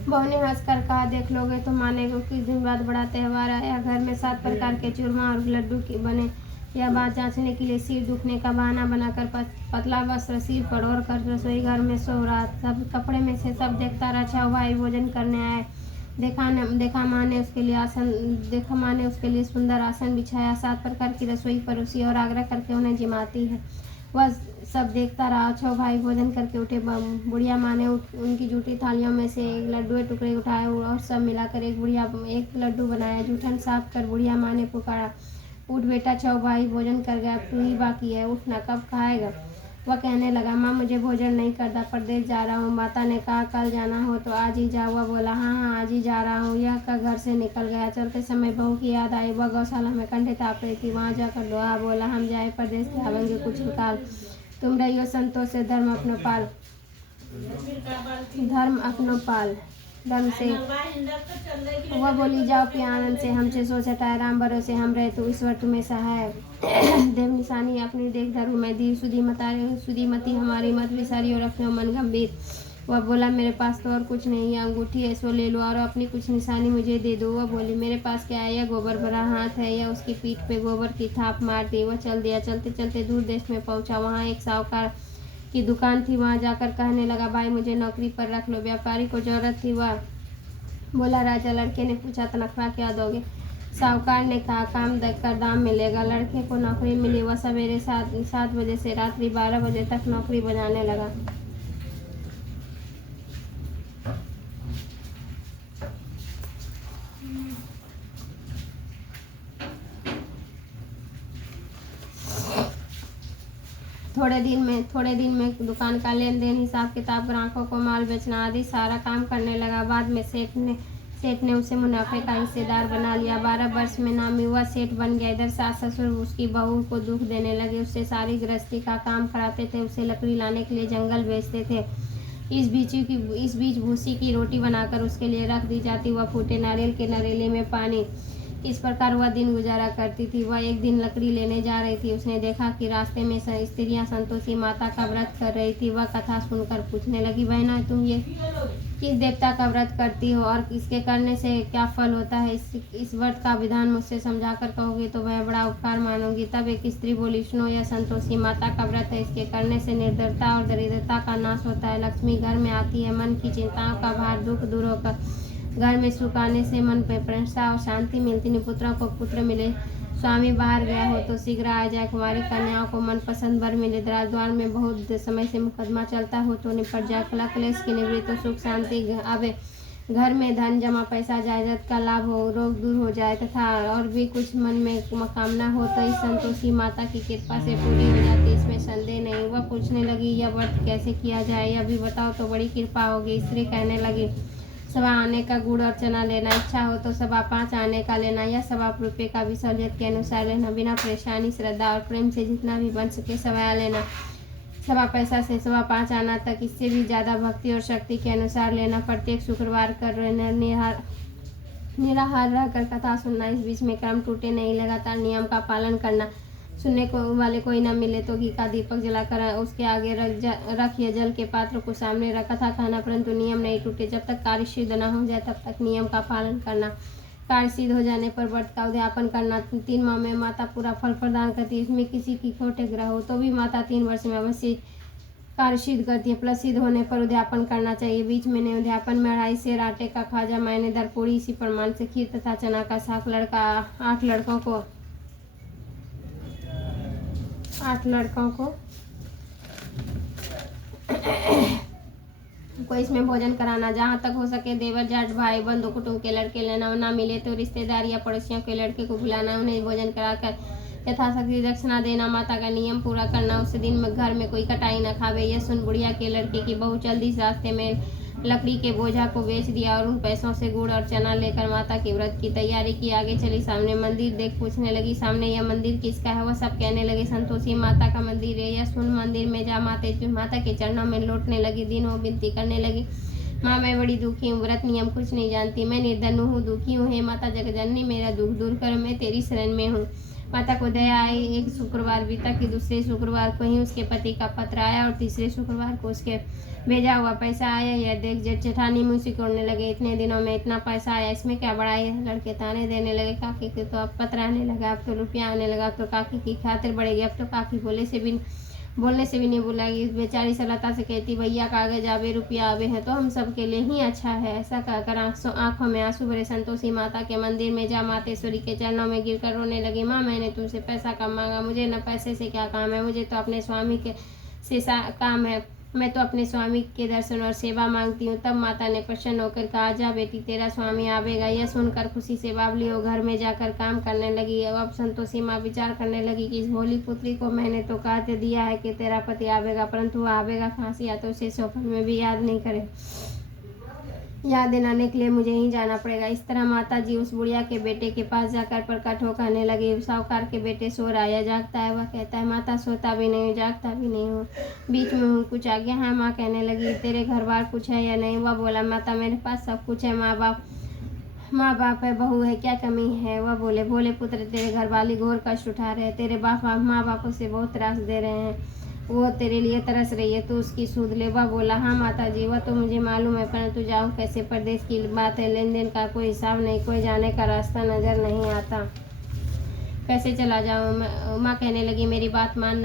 बहू ने हंसकर कहा, देख लोगे तो मानेगे। कुछ दिन बाद बड़ा त्योहार आया। घर में 7 प्रकार के चूरमा और लड्डू की बने। यह बात जांचने के लिए सिर दुखने का बहाना बनाकर पतला वस्त्र सिर पर ओढ़ कर रसोई घर में सो रहा। सब कपड़े में से सब देखता रहा। 6 भाई भोजन करने आए। देखा माँ ने उसके लिए सुंदर आसन बिछाया। 7 प्रकार की रसोई परोसी और आग्रह करके उन्हें जिमाती है। वह सब देखता रहा। 6 भाई भोजन करके उठे। बुढ़िया माँ ने उनकी जूठी थालियों में से एक लड्डू टुकड़े उठाए और सब मिलाकर एक लड्डू बनाया। जूठन साफ कर बुढ़िया माँ ने पुकारा, उठ बेटा, 6 भाई भोजन कर गया, तू ही बाकी है, उठना, कब खाएगा। वह कहने लगा, माँ मुझे भोजन नहीं करता, परदेश जा रहा हूँ। माता ने कहा, कल जाना हो तो आज ही जाओ। वह बोला, हाँ आज ही जा रहा हूँ। यह का घर से निकल गया। चलते समय बहू की याद आई। वह गौशाला में कंधे ताप रही थी। वहाँ जाकर दोहा बोला, हम जाए परदेश के आवेंगे कुछ काल, तुम रहियो संतोष से धर्म अपनो पाल। धर्म से वह बोली, जाओ पिया आनंद से, हमसे सो सटाए राम भरोसे, हम रहे तो ईश्वर तुम्हें सहाय। देव निशानी अपनी देख धरू मैं दी, सुधीमती हमारी मत विसारी और अपने मन गंभीर। वह बोला, मेरे पास तो और कुछ नहीं है, अंगूठी है सो ले लो और अपनी कुछ निशानी मुझे दे दो। वह बोली, मेरे पास क्या है, यह गोबर भरा हाथ है। यह उसकी पीठ पे गोबर की थाप मार दी। वह चल दिया। चलते चलते दूर देश में पहुंचा। वहाँ एक साहूकार की दुकान थी। वहाँ जाकर कहने लगा, भाई मुझे नौकरी पर रख लो। व्यापारी को जरूरत थी। वह बोला, राजा। लड़के ने पूछा, तनख्वाह क्या दोगे। साहूकार ने कहा, काम देखकर दाम मिलेगा। लड़के को नौकरी मिली। वह सवेरे 7 बजे से रात्रि 12 बजे तक नौकरी बजाने लगा। थोड़े दिन में दुकान का लेन देन, हिसाब किताब, ग्राहकों को माल बेचना आदि सारा काम करने लगा। बाद में सेठ ने उसे मुनाफे का हिस्सेदार बना लिया। 12 वर्ष में नामी हुआ सेठ बन गया। इधर सास ससुर उसकी बहू को दुख देने लगे। उससे सारी गृहस्थी का काम कराते थे। उसे लकड़ी लाने के लिए जंगल भेजते थे। इस बीच भूसी की रोटी बनाकर उसके लिए रख दी जाती। वह फूटे नारियल के नरेले में पानी। इस प्रकार वह दिन गुजारा करती थी। वह एक दिन लकड़ी लेने जा रही थी। उसने देखा कि रास्ते में स्त्रियां संतोषी माता का व्रत कर रही थी। वह कथा सुनकर पूछने लगी, बहना तुम ये किस देवता का व्रत करती हो और इसके करने से क्या फल होता है। इस व्रत का विधान मुझसे समझा कर कहोगे तो वह बड़ा उपकार मानूंगी। तब एक स्त्री बोली, सुनो, यह संतोषी माता का व्रत है। इसके करने से निर्धरता और दरिद्रता का नाश होता है। लक्ष्मी घर में आती है। मन की चिंताओं का भार दुख दूर होकर घर में सुख आने से मन में प्रसन्नता और शांति मिलती। निपुत्रों को पुत्र मिले। स्वामी बाहर गया हो तो शीघ्र आ जाए। कुमारी कन्याओं को मनपसंद वर मिले। राजद्वार में बहुत समय से मुकदमा चलता हो तो निपट जाए। कला क्लेश की निवृत्ति, सुख शांति आवे। घर में धन जमा, पैसा जायदाद का लाभ हो, रोग दूर हो जाए तथा और भी कुछ मन में कामना हो तो इस संतोषी माता की कृपा से पूरी हो जाती। इसमें संदेह नहीं। वह पूछने लगी, यह व्रत कैसे किया जाए, यह भी बताओ तो बड़ी कृपा होगी। स्त्री कहने लगी, 1.25 आने का गुड़ और चना लेना। इच्छा हो तो 5.25 आने का लेना। यह 1.25 रुपये का भी सहूलियत के अनुसार लेना। बिना परेशानी, श्रद्धा और प्रेम से जितना भी बन सके सवाया लेना। 1.25 पैसा से 5.25 आना तक, इससे भी ज़्यादा भक्ति और शक्ति के अनुसार लेना। प्रत्येक शुक्रवार कर निराहार रहकर कथा सुनना। इस बीच में क्रम टूटे नहीं, लगातार नियम का पालन करना। सुनने को वाले कोई न मिले तो घी का दीपक जलाकर उसके आगे रखिए। जल के पात्र को सामने रख कथा खाना, परंतु नियम नहीं टूटे। जब तक कार्य सिद्ध न हो जाए तब तक नियम का पालन करना। कार्य सिद्ध हो जाने पर व्रत का उद्यापन करना। 3 माह में माता पूरा फल प्रदान करती है। इसमें किसी की खोटे ग्रह हो तो भी माता 3 वर्ष में अवश्य कार्य सिद्ध करती है। प्लस सिद्ध होने पर उद्यापन करना चाहिए। बीच में नहीं। उद्यापन में 2.5 सेर आटे का खाजा, मैंने दर पूड़ी, इसी प्रमाण से खीर तथा चना का साग। 8 लड़कों को इसमें भोजन कराना। जहाँ तक हो सके देवर जाट भाई बंधु कुटुंब के लड़के लेना। ना मिले तो रिश्तेदार या पड़ोसियों के लड़के को बुलाना। उन्हें भोजन कराकर यथाशक्ति दक्षिणा देना। माता का नियम पूरा करना। उस दिन में घर में कोई कटाई न खावे। यह सुन बुढ़िया के लड़के की बहू जल्दी इस रास्ते में लकड़ी के बोझा को बेच दिया और उन पैसों से गुड़ और चना लेकर माता के व्रत की तैयारी की। आगे चली। सामने मंदिर देख पूछने लगी, सामने यह मंदिर किसका है। वह सब कहने लगे, संतोषी माता का मंदिर है। यह सुन मंदिर में जा माता के चरणों में लौटने लगी। दिनों विनती करने लगी, माँ मैं बड़ी दुखी हूँ, व्रत नियम कुछ नहीं जानती, मैं निर्धन हूँ, दुखी हूँ। हे माता जगजननी, मेरा दुख दूर कर, मैं तेरी शरण में हूँ। माता को दया आई। एक शुक्रवार बीता कि दूसरे शुक्रवार को ही उसके पति का पत्र आया और तीसरे शुक्रवार को उसके भेजा हुआ पैसा आया। यह देख जेठ जेठानी मुँह सिकोड़ने लगे, इतने दिनों में इतना पैसा आया, इसमें क्या बड़ाई है। लड़के ताने देने लगे, काकी के तो अब पत्र आने लगा, अब तो रुपया आने लगा, अब तो काकी की खातिर बढ़ेगी, अब तो काकी बोलने से भी नहीं बुलाएगी। बेचारी सलता से कहती, भैया कागज आवे रुपया आवे है तो हम सब के लिए ही अच्छा है। ऐसा कहकर आंखों में आंसू भरे संतोषी माता के मंदिर में जा मातेश्वरी के चरणों में गिरकर रोने लगी। माँ, मैंने तुमसे पैसा कम मांगा, मुझे न पैसे से क्या काम है, मुझे तो अपने स्वामी के से काम है, मैं तो अपने स्वामी के दर्शन और सेवा मांगती हूँ। तब माता ने प्रसन्न होकर कहा, जा बेटी, तेरा स्वामी आवेगा। यह सुनकर खुशी से बावली वो घर में जाकर काम करने लगी। अब संतोषी माँ विचार करने लगी कि इस भोली पुत्री को मैंने तो कह दिया है कि तेरा पति आवेगा, परंतु वह आवेगा कहाँ से, या तो उसे सौपन में भी याद नहीं करे, याद दिलाने के लिए मुझे ही जाना पड़ेगा। इस तरह माता जी उस बुढ़िया के बेटे के पास जाकर प्रकट हो कहने लगे, साहूकार के बेटे सो रहा है, जागता है। वह कहता है, माता सोता भी नहीं, जागता भी नहीं हूँ, बीच में हूँ, कुछ आज्ञा है। माँ कहने लगी, तेरे घर बार कुछ है या नहीं। वह बोला, माता मेरे पास सब कुछ है, माँ बाप है, बहू है, क्या कमी है। वह बोले, भोले पुत्र, तेरे घर वाली घोर कष्ट उठा रहे हैं, तेरे माँ बाप उसे बहुत त्रास दे रहे हैं, वो तेरे लिए तरस रही है, तो उसकी सूद ले। वह बोला, हाँ माता जी, वह तो मुझे मालूम है, परंतु जाऊँ कैसे, परदेश की बात है, लेन देन का कोई हिसाब नहीं, कोई जाने का रास्ता नजर नहीं आता, कैसे चला जाऊँ। माँ कहने लगी, मेरी बात मान,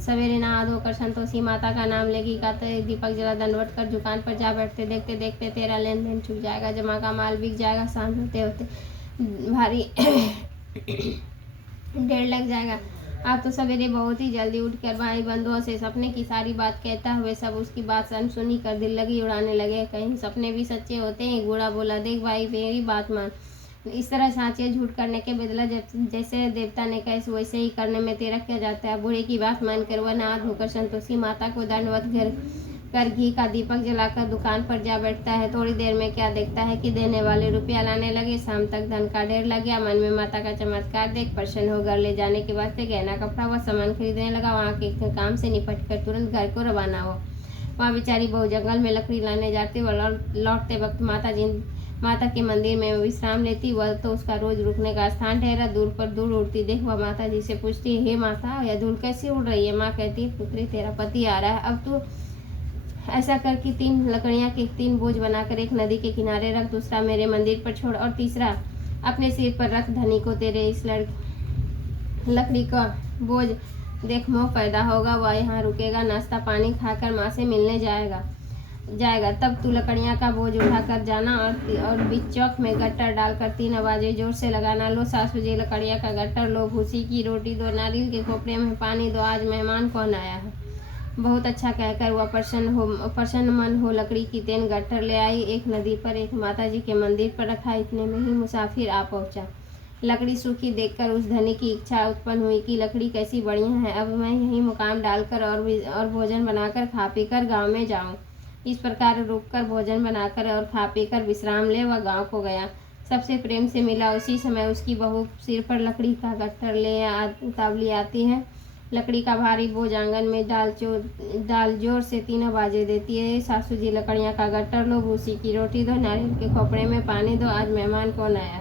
सवेरे नहा धोकर संतोषी माता का नाम लेगी, गाते दीपक जला दंडवत कर दुकान पर जा बैठते, देखते देखते तेरा लेन देन छूट जाएगा, जमा का माल बिक जाएगा, सांझ होते होते भारी डेढ़ लग जाएगा। आप तो सवेरे बहुत ही जल्दी उठकर भाई बंधुओं से सपने की सारी बात कहता हुए सब उसकी बात सुनी कर दिल लगी उड़ाने लगे। कहीं सपने भी सच्चे होते हैं। बूढ़ा बोला, देख भाई, मेरी बात मान, इस तरह सांचे झूठ करने के बदला जैसे देवता ने कहे वैसे ही करने में तेरा क्या जाता है। बूढ़े की बात मानकर वह नहा धोकर संतोषी माता को दंडवत कर घी का दीपक जलाकर दुकान पर जा बैठता है। थोड़ी देर में क्या देखता है कि देने वाले रुपया लाने लगे। शाम तक धन का ढेर लग गया। मन में माता का चमत्कार देख प्रसन्न हो घर ले जाने के वास्ते गहना कपड़ा व सामान खरीदने लगा। वहाँ के काम से निपट कर तुरंत घर को रवाना हो। वहाँ बेचारी बहू जंगल में लकड़ी लाने जाती व लौटते वक्त माता के मंदिर में विश्राम लेती। वह तो उसका रोज रुकने का स्थान ठहरा। दूर पर धूल उड़ती देख वह माता जी से पूछती, हे माता, यह धूल कैसी उड़ रही है। माँ कहती है, पुत्री, तेरा पति आ रहा है, अब तू ऐसा कर कि 3 लकड़ियाँ के 3 बोझ बनाकर एक नदी के किनारे रख, दूसरा मेरे मंदिर पर छोड़ और तीसरा अपने सिर पर रख। धनी को तेरे इस लकड़ी का बोझ देख मोह पैदा होगा, वह यहाँ रुकेगा, नाश्ता पानी खाकर माँ से मिलने जाएगा। तब तू लकड़ियाँ का बोझ उठाकर जाना और बीच चौक में गट्टर डालकर 3 आवाजें जोर से लगाना, लो सासू जी लकड़ियाँ का गट्टर, लो भूसी की रोटी दो, नारियल के खोपड़े में पानी दो, आज मेहमान कौन आया है। बहुत अच्छा कहकर वह प्रसन्न मन हो लकड़ी की 3 गट्टर ले आई। एक नदी पर, एक माता जी के मंदिर पर रखा। इतने में ही मुसाफिर आ पहुंचा। लकड़ी सूखी देखकर उस धनी की इच्छा उत्पन्न हुई कि लकड़ी कैसी बढ़िया है, अब मैं यहीं मुकाम डालकर और भोजन बनाकर खा पी कर गाँव में जाऊँ। इस प्रकार रुककर भोजन बनाकर और खा पी कर विश्राम ले वह गाँव को गया। सबसे प्रेम से मिला। उसी समय उसकी बहू सिर पर लकड़ी का गट्टर ले उतावली आती है। लकड़ी का भारी बोझ आंगन में डाल जोर से 3 आवाजें देती है, सासू जी लकड़ियाँ का गट्टर लो, भूसी की रोटी दो, नारियल के खोपड़े में पानी दो, आज मेहमान कौन आया।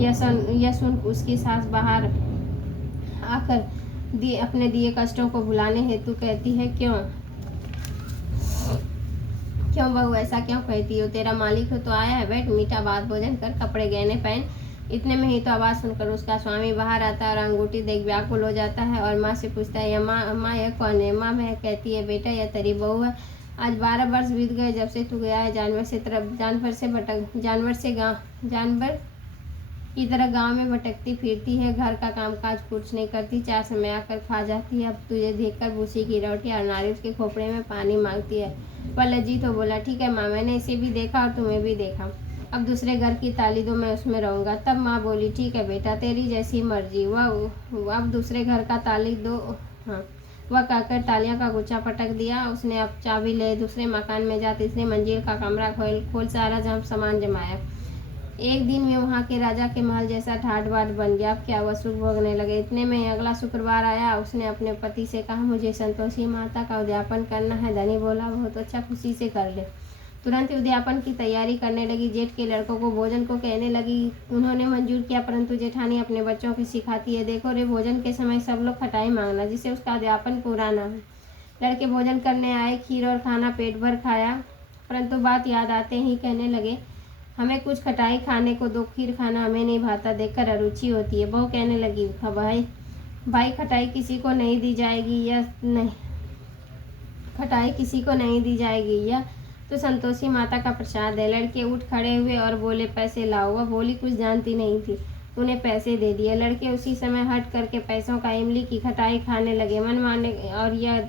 यह सुन उसकी सास बाहर आकर अपने दिए कष्टों को भुलाने हेतु कहती है, क्यों बहू, ऐसा क्यों कहती हो, तेरा मालिक तो आया है, बैठ, मीठा बात भोजन कर, कपड़े गहने पहन। इतने में ही तो आवाज़ सुनकर उसका स्वामी बाहर आता है और अंगूठी देख व्याकुल हो जाता है और माँ से पूछता है, माँ यह कौन है। माँ मैं कहती है, बेटा यह तेरी बहू है। आज 12 वर्ष बीत गए जब से तू गया है। जानवर की तरह गांव में भटकती फिरती है, घर का कामकाज कुछ नहीं करती, 4 समय आकर खा जाती है। अब तुझे देखकर भूसी की रोटी और नारियल के खोपड़े में पानी मांगती है। पर लज्जित तो बोला, ठीक है माँ, मैंने इसे भी देखा और तुम्हें भी देखा, अब दूसरे घर की ताली दो, मैं उसमें रहूँगा। तब माँ बोली, ठीक है बेटा, तेरी जैसी मर्जी। वह अब दूसरे घर का ताली दो। हाँ, वह कहकर तालियां का गुच्छा पटक दिया। उसने अब चाबी ले दूसरे मकान में जा तीसरे मंजिल का कमरा खोल सारा सामान जमाया। एक दिन में वहाँ के राजा के महल जैसा ठाट बाट बन गया। अब क्या वह सुख भोगने लगे। इतने में अगला शुक्रवार आया। उसने अपने पति से कहा, मुझे संतोषी माता का उद्यापन करना है। धनी बोला, बहुत अच्छा, खुशी से कर ले। तुरंत उद्यापन की तैयारी करने लगी। जेठ के लड़कों को भोजन को कहने लगी। उन्होंने मंजूर किया, परंतु जेठानी अपने बच्चों को सिखाती है, देखो रे, भोजन के समय सब लोग खटाई मांगना, जिससे उसका अध्यापन पूरा ना हो। लड़के भोजन करने आए। खीर और खाना पेट भर खाया, परंतु बात याद आते ही कहने लगे, हमें कुछ खटाई खाने को दो, खीर खाना हमें नहीं भाता, देखकर अरुचि होती है। बहू कहने लगी, भाई खटाई किसी को नहीं दी जाएगी या नहीं, खटाई किसी को नहीं दी जाएगी, यह तो संतोषी माता का प्रसाद है। लड़के उठ खड़े हुए और बोले, पैसे लाओ। वह बोली कुछ जानती नहीं थी, उन्हें पैसे दे दिए। लड़के उसी समय हट करके पैसों का इमली की खटाई खाने लगे, मन माने और यह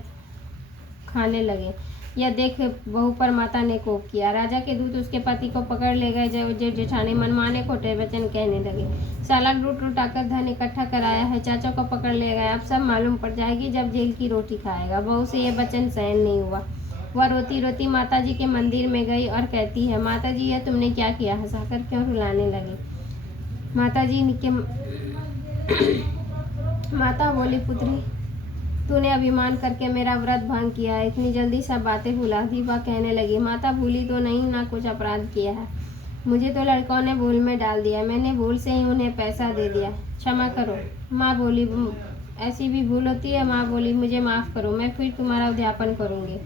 खाने लगे। यह देख बहू पर माता ने कोप किया। राजा के दूत उसके पति को पकड़ ले गए। जब जेठानी मनमाने खोटे वचन कहने लगे, साला लूट लुटाकर धन इकट्ठा कराया है, चाचा को पकड़ ले गए, अब सब मालूम पड़ जाएगी जब जेल की रोटी खाएगा। बहू से यह वचन सहन नहीं हुआ। वह रोती रोती माता जी के मंदिर में गई और कहती है, माता जी, यह तुमने क्या किया? हंसाकर क्यों रुलाने लगी? माता जी के माता बोली, पुत्री, तूने अभिमान करके मेरा व्रत भंग किया है, इतनी जल्दी सब बातें भुला दी। वह कहने लगी, माता, भूली तो नहीं, ना कुछ अपराध किया है, मुझे तो लड़कों ने भूल में डाल दिया, मैंने भूल से ही उन्हें पैसा दे दिया, क्षमा करो। माँ बोली, ऐसी भी भूल होती है? माँ बोली, मुझे माफ़ करो, मैं फिर तुम्हारा उद्यापन करूँगी,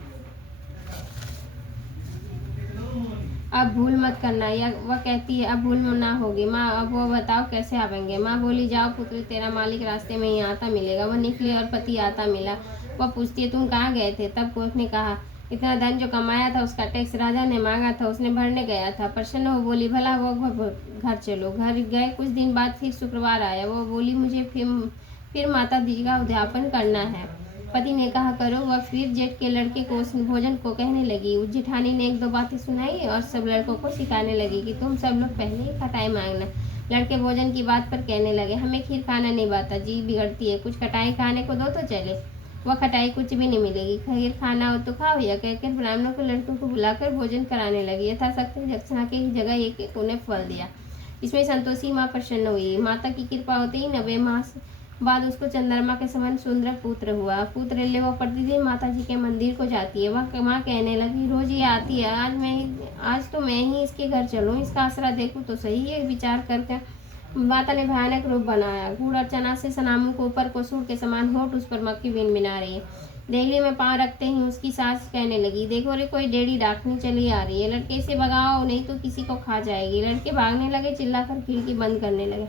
अब भूल मत करना। या वह कहती है, अब भूल ना होगी। माँ, अब वो बताओ कैसे आवेंगे? माँ बोली, जाओ पुत्री, तेरा मालिक रास्ते में ही आता मिलेगा। वह निकले और पति आता मिला। वह पूछती है, तुम कहाँ गए थे? तब कोर्ट ने कहा, इतना धन जो कमाया था उसका टैक्स राजा ने मांगा था, उसने भरने गया था। प्रसन्न हो बोली, भला वो घर चलो। घर गए। कुछ दिन बाद फिर शुक्रवार आया। वो बोली, मुझे फिर माता जी का उद्यापन करना है। पति ने कहा, करो। वह फिर जेठ के लड़के को उस भोजन को कहने लगी। जेठानी ने एक दो बातें सुनाई और सब लड़कों को सिखाने लगी कि तुम सब लोग पहले ही खटाई मांगना। लड़के भोजन की बात पर कहने लगे, हमें खीर खाना नहीं भाता, जी बिगड़ती है, कुछ खटाई खाने को दो तो चले। वह खटाई कुछ भी नहीं मिलेगी, खीर खाना हो तो खाओ, या कहकर ब्राह्मणों को लड़कों को बुलाकर भोजन कराने लगी। यथाशक्ति दक्षिणा की जगह एक उन्हें फल दिया। इसमें संतोषी माँ प्रसन्न हुई। माता की कृपा होते ही 90 मास बाद उसको चंद्रमा के समान सुंदर पुत्र हुआ। पुत्र ले वो प्रतिदिन माता जी के मंदिर को जाती है। वह माँ कहने लगी, रोज ये आती है, आज तो मैं ही इसके घर चलूँ, इसका आसरा देखूँ तो सही। ये विचार करके माता ने भयानक रूप बनाया। गुड़ और चना से सनामू को ऊपर को सूर के समान होठ, उस पर मक्खी बिना रही है। देगली में पाँव रखते ही उसकी सास कहने लगी, देखो रे, कोई डेढ़ी डाकनी चली आ रही है, लड़के से भगाओ नहीं तो किसी को खा जाएगी। लड़के भागने लगे, चिल्लाकर खिड़की बंद करने लगे।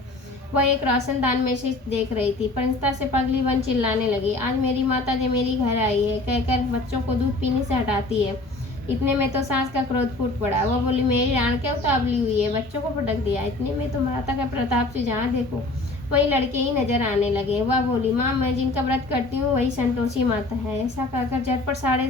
वह एक रोशनदान में से देख रही थी। प्रसन्नता से पगली बन चिल्लाने लगी, आज मेरी माता जी मेरी घर आई है, कहकर बच्चों को दूध पीने से हटाती है। इतने में तो सास का क्रोध फूट पड़ा। वह बोली, मेरी रान क्या उतावली हुई है, बच्चों को पटक दिया। इतने में तो माता का प्रताप से जहाँ देखो वही लड़के ही नजर आने लगे। वह बोली, माँ, मैं जिनका व्रत करती हूँ वही संतोषी माता है। ऐसा कहकर झटपट साढ़े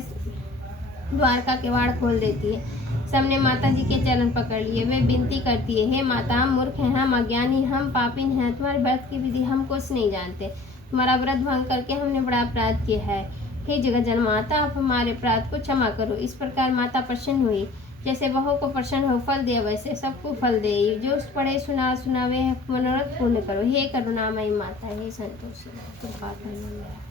द्वार का किवाड़ खोल देती है। सबने माता जी के चरण पकड़ लिए। वे विनती करती है, हे माता, हम मूर्ख हैं, हम अज्ञानी, हम पापिन हैं, तुम्हारे व्रत की विधि हम कुछ नहीं जानते, तुम्हारा व्रत भंग करके हमने बड़ा अपराध किया है। हे जगत जनमाता, आप हमारे अपराध को क्षमा करो। इस प्रकार माता प्रसन्न हुई। जैसे बहू को प्रसन्न हो फल दिया, वैसे सबको फल दे। जो पढ़े सुनावे मनोरथ पूर्ण करो। हे करुणामयी माता, हे संतोषी कृपा करने वाली।